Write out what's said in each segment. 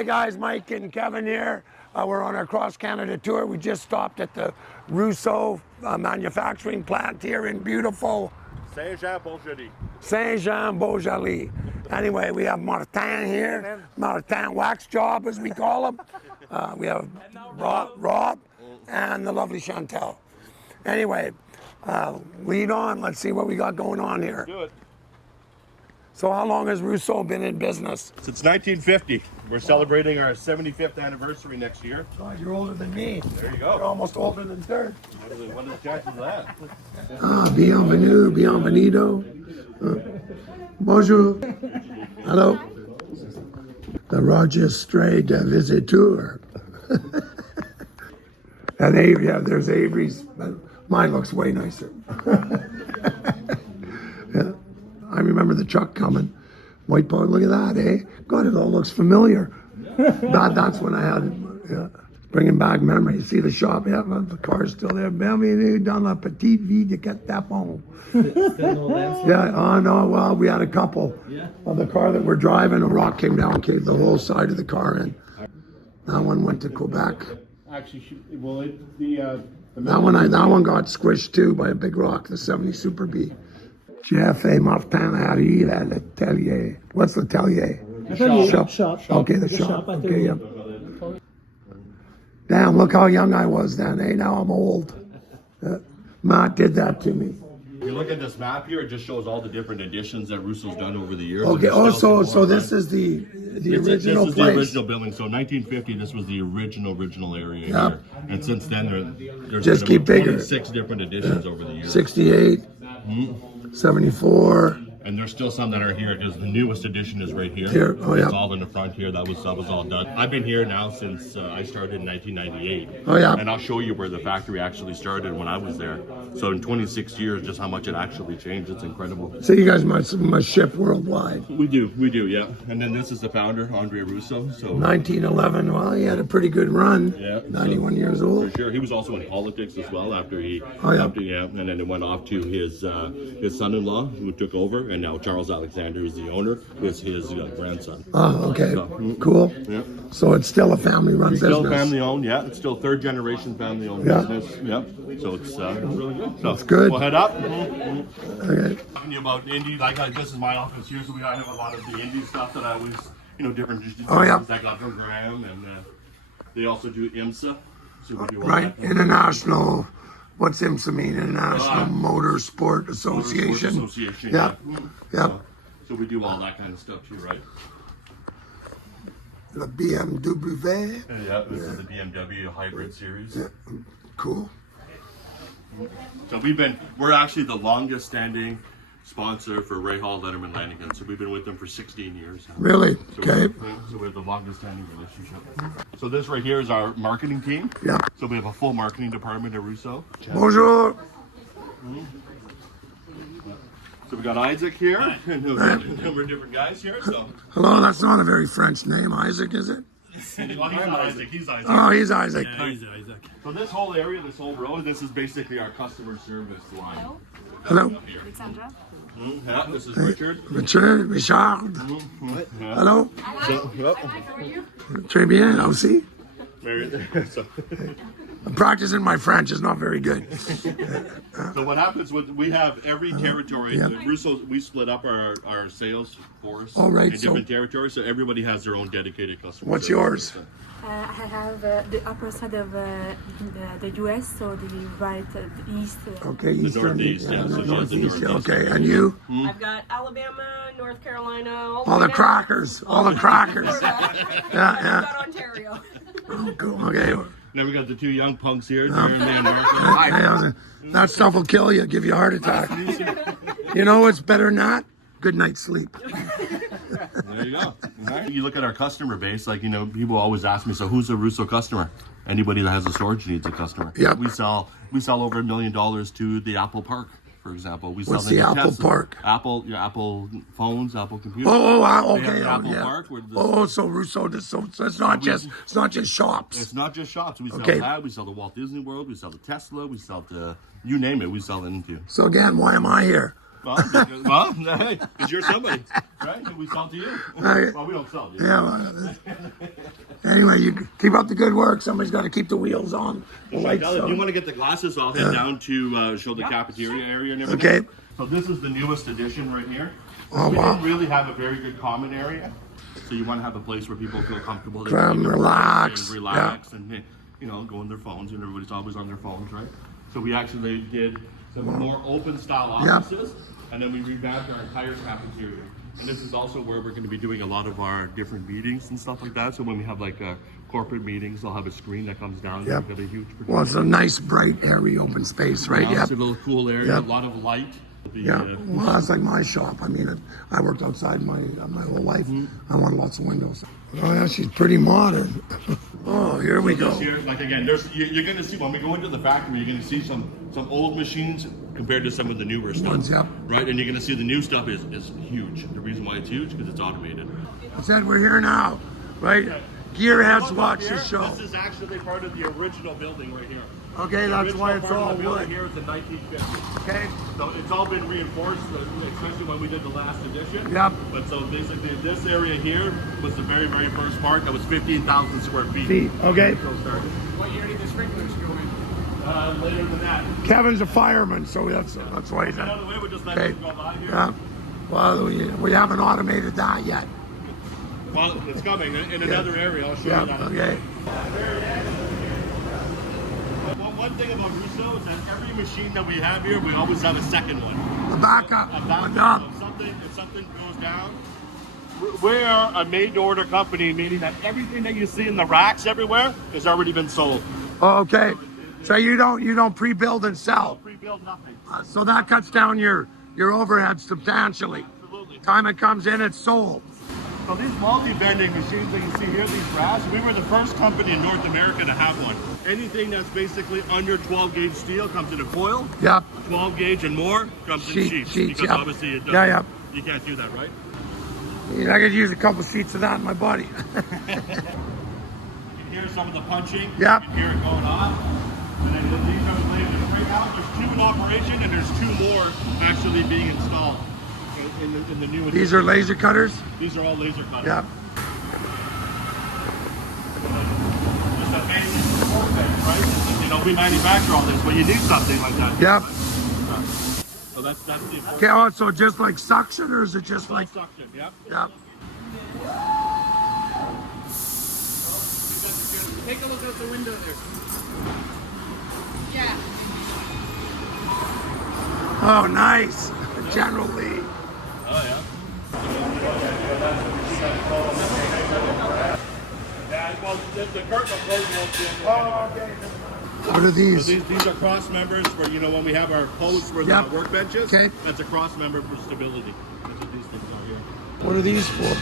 Hey guys, Mike and Kevin here. We're on our cross Canada tour. We just stopped at the Rousseau manufacturing plant here in beautiful Saint-Jean-Port-Joli. Saint-Jean-Port-Joli. Anyway, we have Martin here, Martin Wax Job as we call him. We have Rob and the lovely Chantel. Anyway, lead on. Let's see what we got going on here. Do it. So how long has Rousseau been in business? Since 1950. We're celebrating our 75th anniversary next year. God, you're older than me. There you You're go. almost older than third. What are the chances of that? Bienvenue, bienvenido. Bonjour. Hello. The Registre de Visiteur. And Avery, yeah, there's Avery's. But mine looks way nicer. Yeah. I remember the truck coming. White boy, look at that, eh? God, it all looks familiar. That's when I had it. Yeah. Bringing back memories. See the shop, yeah, the car's still there. Bienvenue dans la petite ville de Catapon. Yeah, oh no, well, we had a couple. Of the car that we're driving, a rock came down and caved the whole side of the car in. That one went to Quebec. Actually, well, that one got squished too by a big rock, the 70 Super B. Jeff et Martin arrive à l'atelier. What's l'atelier? Shop. Okay, the shop. Okay, yeah. Damn, look how young I was then, eh? Now I'm old. Matt did that to me. If you look at this map here, it just shows all the different additions that Rousseau's done over the years. Okay, so this is the original This is place. the original building. So 1950, this was the original area here. And since then, there's Just been keep bigger. 26 different additions over the years. 68, 74. And there's still some that are here because the newest edition is right here. Here, oh, yeah. It's all in the front here. That was all done. I've been here now since I started in 1998. Oh, yeah. And I'll show you where the factory actually started when I was there. So in 26 years, just how much it actually changed. It's incredible. So you guys must ship worldwide. We do, yeah. And then this is the founder, Andre Rousseau. So 1911, well, he had a pretty good run. Yeah. 91 years old. for sure, he was also in politics as well after he. Oh, yeah. And then it went off to his son-in-law who took over. And now Charles Alexander is the owner, is his grandson. Oh, okay. So, Cool. Yeah. So it's still a family-run business. Still family-owned, yeah. It's still third-generation family-owned Yeah. business. Yeah. So it's really good. So It's good. We'll head up. Okay. Talking about indie, this is my office here, so I have a lot of the indie stuff that I always, different Oh, yeah. I got from Graham, and they also do IMSA. So we do all Right. that. International. What's IMSA mean? International Motorsport Association. Association. Yeah. Yeah. So we do all that kind of stuff too, right? The BMW. Yeah, this is the BMW Hybrid Series. Yeah. Cool. So we're actually the longest standing sponsor for Ray Hall, Letterman, Lanigan. So we've been with them for 16 years. now. Really? So Okay. we're the longest standing relationship. So this right here is our marketing team. Yeah. So we have a full marketing department at Rousseau. Bonjour. So we got Isaac here, and we've got a number of different guys here. So Hello, that's not a very French name, Isaac, is it? well, he's Isaac. He's Isaac. Oh, he's Isaac. So this whole area, this whole row, this is basically our customer service line. Hello. Up here. Alexandra. Yeah, this is Richard. Richard. Yeah. Hello. So, yep. Très bien, aussi. So, I'm practicing my French. It's not very good. so what happens with we have every territory. yeah. Rousseau, we split up our sales force Oh, right, in so- different territories, so everybody has their own dedicated customer. What's service. yours? I have the upper side of the US, so the right, the east. Okay, The Eastern. Northeast, yeah, so the she has the Northeast. Northeast. Okay, and you? I've got Alabama, North Carolina, All the way down. crackers. All the crackers. I've Yeah, got Ontario. yeah. Cool. Okay. Then we got the two young punks here, Darren and Mark. Hey, that stuff will kill you, give you a heart attack. You know what's better than that? Good night's sleep. There you go. You look at our customer base, people always ask me, so who's a Rousseau customer? Anybody that has a storage needs a customer. Yep. We sell over $1 million to the Apple Park, for example. We sell What's them the to Apple Tesla. Park? Apple phones, Apple computers. Oh, We have okay. the Oh, Apple yeah. Park where the- Oh, so Rousseau, so it's not just shops. It's not just shops. We sell Okay. that. We sell the Walt Disney World. We sell the Tesla. We sell the you name it. We sell it into. So again, why am I here? Well, because you're somebody, right? And we sell to you. Right. Well, we don't sell to you. Yeah. Well, anyway, you keep up the good work. Somebody's got to keep the wheels on. The lights If you on. want to get the glasses, I'll head down to show the cafeteria area and everything. Okay. So this is the newest addition right here. Oh, We wow. didn't really have a very good common area. So you want to have a place where people feel comfortable. They Come can take a break relax. and relax and, you know, go on their phones, and everybody's always on their phones, right? So we actually did some more open style offices, and then we revamped our entire cafeteria. And this is also where we're going to be doing a lot of our different meetings and stuff like that. So when we have like corporate meetings, they'll have a screen that comes down. Yep. We've got a huge projector. Well, it's a nice, bright, airy, open space, right? It's Yep. a little cool area, Yep. a lot of light. Yeah. Well, that's like my shop. I mean, I worked outside my whole life. I want lots of windows. Oh, yeah, she's pretty modern. Oh, here we go. This year, like again, you're going to see when we go into the factory, you're going to see some old machines compared to some of the newer stuff. Ones, yep. Right, and you're going to see the new stuff is huge. The reason why it's huge because it's automated. I said we're here now, right? Gearheads Look watch up the here, show. This is actually part of the original building right here. Okay, The that's original why it's part of all the building wood. Here is the 1950s. Okay. So it's all been reinforced, especially when we did the last edition. Yep. But so basically, this area here was the very, very first part that was 15,000 square feet. Feet. Okay. So started. What year did the sprinklers go in? Later than that. Kevin's a fireman, so that's why he's By at. the way, we'll just let Okay. it go by here. Yeah. Well, we haven't automated that yet. Well, it's coming in another area. I'll show Yeah. you that. Okay. One thing about Rousseau is that every machine that we have here, we always have a second one. The backup. A backup. One up. If something goes down, we're a made-to-order company, meaning that everything that you see in the racks everywhere has already been sold. Oh, okay. So you don't pre-build and sell. Pre-build nothing. So that cuts down your overhead substantially. Absolutely. Time it comes in, it's sold. So these multi-bending machines that you see here, these racks, we were the first company in North America to have one. Anything that's basically under 12 gauge steel comes in a coil. Yep. 12 gauge and more comes in sheets. Sheets, Because yep. obviously it doesn't. Yeah, yep. You can't do that, right? I could use a couple sheets of that in my body. You can hear some of the punching. Yep. You can hear it going on. And then these are laid right now. There's 2 in operation and there's 2 more actually being installed in the new. These are laser cutters. These are all laser cutters. Yep. Just a basic workbench, right? You know, we manufacture all this, but you need something like that. Yep. So that's the important Okay. Oh, so just like suction, or is it just like? suction. Yep. Yep. Take a look out the window there. Yeah. Oh, nice. General Lee. Oh yeah. Yeah, well, the curtain will close once you Oh, okay. What are So these? these are cross members for, you know, when we have our posts for Yep. the workbenches. Okay. That's a cross member for stability. That's what these things are here. What are these for?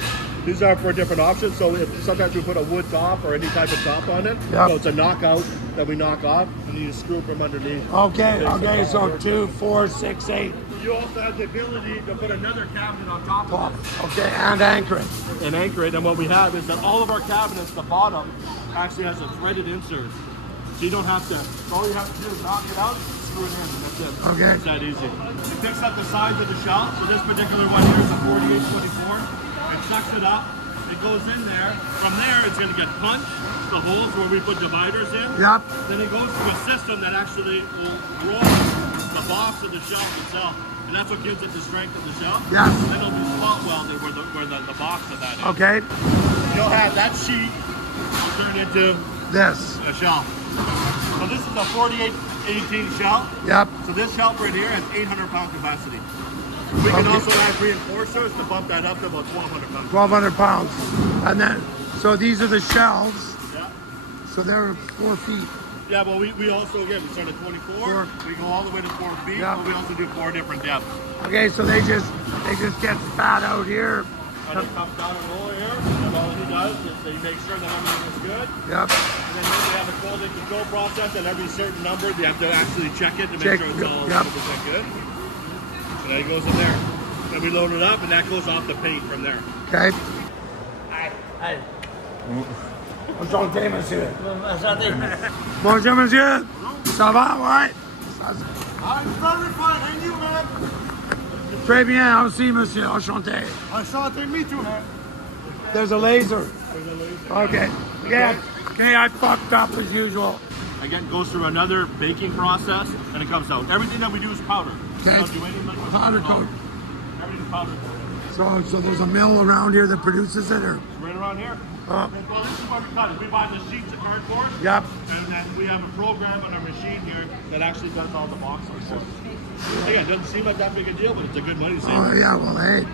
These are for different options. So if sometimes we put a wood top or any type of top on it. Yep. So it's a knockout that we knock off, and then you screw from underneath. Okay. Okay. So 2, 4, 6, 8. You also have the ability to put another cabinet on top of it. Okay. And anchor it. And anchor it. And what we have is that all of our cabinets, the bottom actually has a threaded insert. So you don't have to, all you have to do is knock it out, screw it in, and that's it. Okay. It's that easy. It picks up the size of the shelf. So this particular one here is a 48-24. It sucks it up. It goes in there. From there, it's going to get punched, the holes where we put dividers in. Yep. Then it goes to a system that actually will roll the box of the shelf itself. And that's what gives it the strength of the shelf. Yes. Then it'll be spot welded where the box of that is. Okay. You'll have that sheet will turn into This. a shelf. So this is a 48-18 shelf. Yep. So this shelf right here has 800-pound capacity. We can Okay. also add reinforcers to bump that up to about 1,200 pounds. 1,200 pounds. And then, so these are the shelves. Yeah. So they're 4 feet. Yeah, but we also, again, we start at 24. We go all the way to 4 feet. Yeah. But we also do 4 different depths. Okay. So they just get spat out here. And it comes down a roller here. And all he does is they make sure that everything is good. Yep. And then they have a quality control process. At every certain number, they have to actually check it to make Check, sure it's all yep. 100% good. And then it goes in there. Then we load it up, and that goes off the paint from there. Okay. Enchanté, monsieur. Bonjour, monsieur. Ça va, ouais? I'm very fine. And you, man? Très bien, aussi, monsieur. Enchanté. Enchanté, me too. There's a laser. Okay. Okay, I fucked up as usual. Again, goes through another baking process, and it comes out. Everything that we do is powder. Okay. We don't do anything with Powder coat. Everything's powder coat. So there's a mill around here that produces it, or? It's right around here. Oh. Well, this is what we cut it. We buy the sheets of cardboard. Yep. And then we have a program on our machine here that actually does all the boxing for us. Yeah, it doesn't seem like that big a deal, but it's a good money saver. Oh yeah, well hey,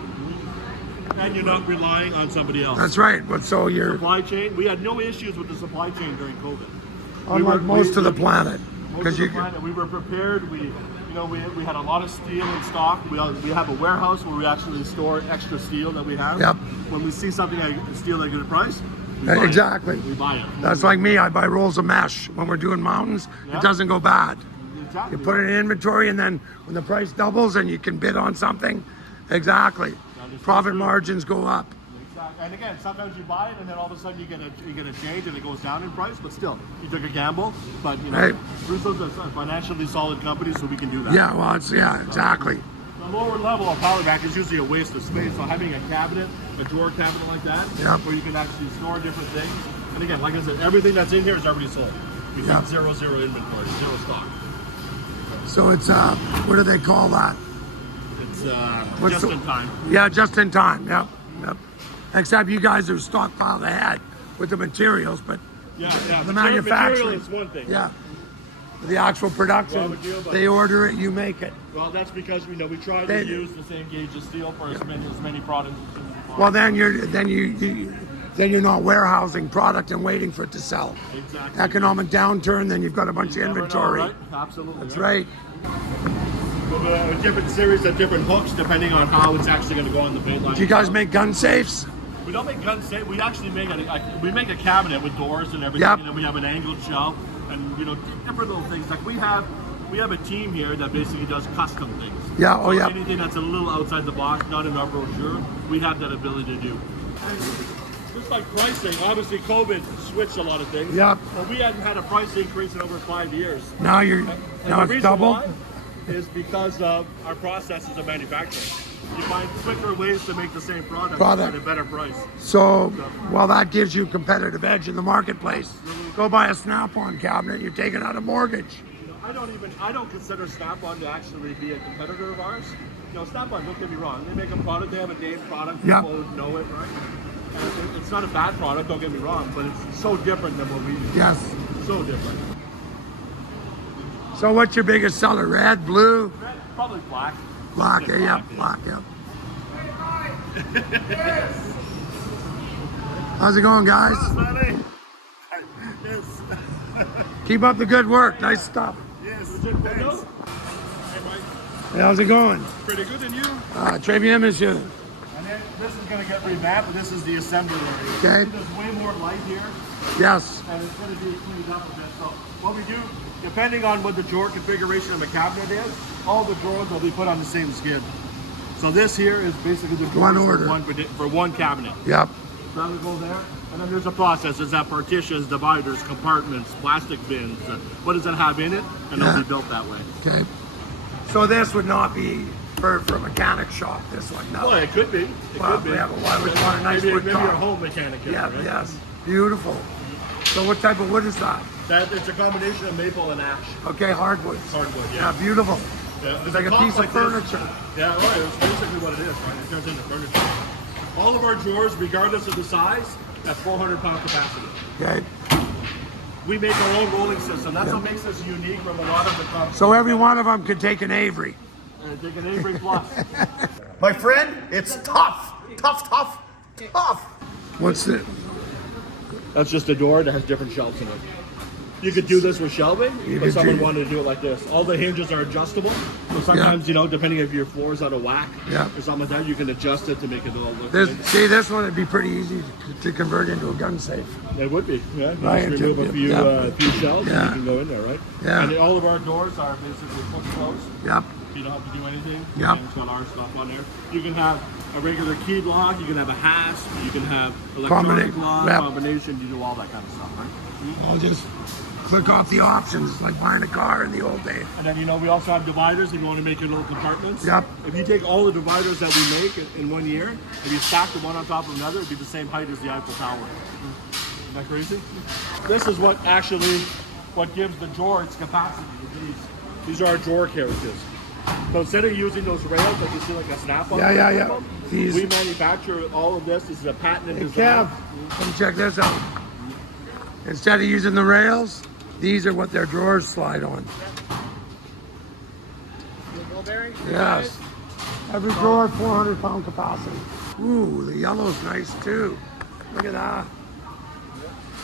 And you're not relying on somebody else. that's right. But so you're Supply chain, we had no issues with the supply chain during COVID. unlike most of the planet, Most because of you the planet, we were prepared. We had a lot of steel in stock. We have a warehouse where we actually store extra steel that we have. Yep. When we see something at steel at a good price, we buy exactly. it. We buy it. That's like me. I buy rolls of mesh when we're doing mountains. Yeah. It doesn't go bad. Exactly. You put it in inventory, and then when the price doubles and you can bid on something, exactly. Profit margins go up. Exactly. And again, sometimes you buy it, and then all of a sudden you get a change, and it goes down in price. But still, you took a gamble. But you know, Right. Rousseau's a financially solid company, so we can do that. Yeah, well, exactly. The lower level of power rack is usually a waste of space. So having a cabinet, a drawer cabinet like that, Yep. where you can actually store different things. And again, like I said, everything that's in here is already sold. We Yep. keep zero inventory, zero stock. So it's what do they call that? It's What's just the- in time. Yeah, just in time. Yep. Except you guys are stockpiled ahead with the materials, but Yeah. the Material manufacturing is one thing. Yeah. The actual production, Raw material, but- they order it, you make it. Well, that's because we try They- to use the same gauge of steel for as many products. Well, then you're not warehousing product and waiting for it to sell. Exactly. Economic downturn, then you've got a bunch You of never know, inventory. right? Absolutely. That's right. A different series of different hooks depending on how it's actually going to go on the paint line. Do you guys make gun safes? We don't make gun safe. We actually make a cabinet with doors and everything, Yep. and then we have an angled shelf, and different little things. Like we have a team here that basically does custom things. Yeah, oh So yeah. Anything that's a little outside the box, not in our brochure, we have that ability to do. And just like pricing, obviously COVID switched a lot of things. Yep. But we hadn't had a price increase in over 5 years. Now And now the it's reason double. why is because of our processes of manufacturing. You find quicker ways to make the same product at a better price. So, well, that gives you a competitive edge in the marketplace. Go buy a Snap-on cabinet, you're taking out a mortgage. I don't consider Snap-on to actually be a competitor of ours. Snap-on, don't get me wrong, they make a product, they have a named product, Yeah. people know it, right? And it's not a bad product, don't get me wrong, but it's so different than what we do. Yes. So different. So what's your biggest seller? Red, blue, Probably black. black? Yeah, Yeah, black, yeah. How's it going, guys? Yes. Keep up the good work. Nice stuff. Yes. Thanks. Hey, how's it going? Pretty good, and you? Très bien, monsieur. And then this is going to get revamped. This is the assembly area. Okay. There's way more light here, Yes. and it's going to be cleaned up a bit. So what we do, depending on what the drawer configuration of the cabinet is, all the drawers will be put on the same skid. So this here is basically the One drawers order. for one cabinet. Yep. So that'll go there, and then there's a process. There's that partitions, dividers, compartments, plastic bins. What does it have in it? And it'll Yeah. be built that way. Okay. So this would not be for a mechanic shop, this one, no. Well, it could be. It Well, could be. yeah, but why would you want a nice maybe, wood maybe your top? home mechanic. Yeah, right? yes. Beautiful. So what type of wood is that? It's a combination of maple and ash. Okay, hardwood. Hardwood, Yeah, yeah. beautiful. Yeah, It's like a piece of furniture. Yeah, right. It's basically what it is, right? It turns into furniture. All of our drawers, regardless of the size, have 400-pound capacity. Okay. We make our own rolling system. That's what makes us unique from a lot of the companies. So every one of them could take an Avery. Take an Avery Plus. My friend, it's tough. Tough. What's the? That's just a door that has different shelves in it. You could do this with shelving, You but could someone do- wanted to do it like this. All the hinges are adjustable. So sometimes, depending if your floor's out of whack Yeah. or something like that, you can adjust it to make it all look This one would be pretty easy to convert into a gun safe. It would be, yeah. You Right, just remove a few, yeah. few shelves Yeah. and you can go in there, right? Yeah. And all of our doors are basically push closed. Yep. You don't have to do anything. Yep. And it's got our stuff on there. You can have a regular key lock, you can have a hasp, you can have electronic Combination, lock, yep. combination, you do all that kind of stuff, right? I'll just click off the options. It's like buying a car in the old days. And then, you know, we also have dividers if you want to make your little compartments. Yep. If you take all the dividers that we make in 1 year, if you stack them one on top of another, it'd be the same height as the Eiffel Tower. Isn't that crazy? This is what gives the drawer its capacity. These are our drawer carriages. So instead of using those rails that you see like a snap-on, Yeah. we manufacture all of this. This is a patented design. Kev, come check this out. Instead of using the rails, these are what their drawers slide on. Yes. Every drawer, 400-pound capacity. Ooh, the yellow's nice too. Look at that.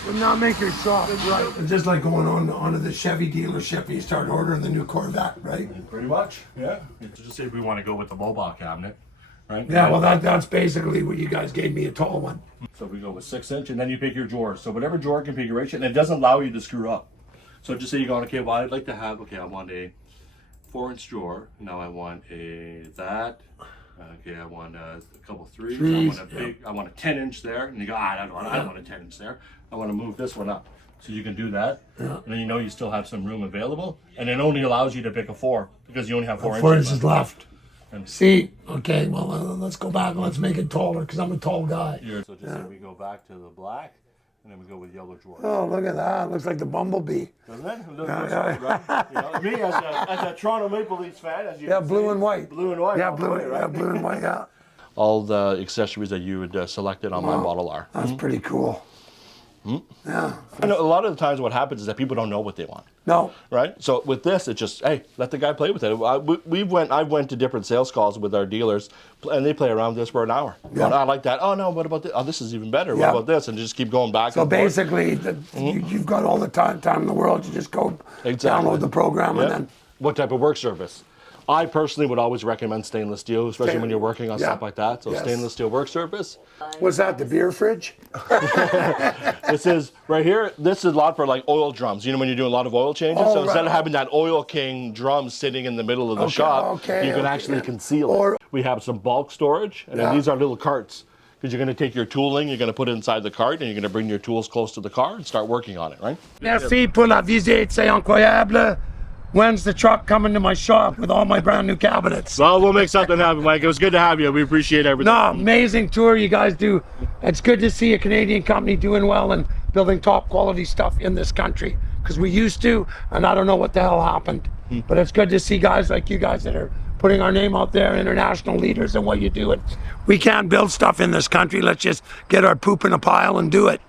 Would not make your shop right. It's just like going onto the Chevy dealership and you start ordering the new Corvette, right? Pretty much, yeah. Just say we want to go with the mobile cabinet, right? Yeah, well that's basically what you guys gave me, a tall one. So we go with 6-inch, and then you pick your drawers. So whatever drawer configuration, and it doesn't allow you to screw up. So just say you're going, okay, well I'd like to have, okay, I want a 4-inch drawer. Now I want that. Okay, I want a couple threes. I want a 10-inch there. And you go, I don't want a 10-inch there. I want to move this one up. So you can do that. Yeah. And then you know you still have some room available. And it only allows you to pick a 4 because you only have 4 inches. 4 inches left. And see, okay, well, let's go back and let's make it taller because I'm a tall guy. So just say we go back to the black, and then we go with yellow drawers. Oh, look at that. Looks like the bumblebee. Doesn't it? It looks right? You know, me as a Toronto Maple Leafs fan, as you can blue see, and white. Blue and white. Yeah, blue and white, yeah. All the accessories that you would selected on my model are. That's pretty cool. Yeah. I know a lot of the times what happens is that people don't know what they want. No. Right? So with this, it's just, hey, let the guy play with it. I went to different sales calls with our dealers, and they play around this for an hour. Yeah. Oh, I like that. Oh, no, what about this? Oh, this is even better. Yeah. What about this? And just keep going back So and forth. basically, you've got all the time in the world. You just go download the program and then... What type of work surface? I personally would always recommend stainless steel, especially when you're working on stuff like that. So stainless steel work surface. What's that, the beer fridge? This is, right here, this is a lot for like oil drums. You know when you're doing a lot of oil changes? So instead of having that Oil King drum sitting in the middle of the shop, you can actually conceal it. We have some bulk storage, and then these are little carts. Because you're going to take your tooling, you're going to put it inside the cart, and you're going to bring your tools close to the car and start working on it, right? Merci pour la visite, c'est incroyable. When's the truck coming to my shop with all my brand new cabinets? Well, we'll make something happen, Mike. It was good to have you. We appreciate everything. No, amazing tour you guys do. It's good to see a Canadian company doing well and building top quality stuff in this country. Because we used to, and I don't know what the hell happened. But it's good to see guys like you guys that are putting our name out there, international leaders, and what you do. We can't build stuff in this country. Let's just get our poop in a pile and do it.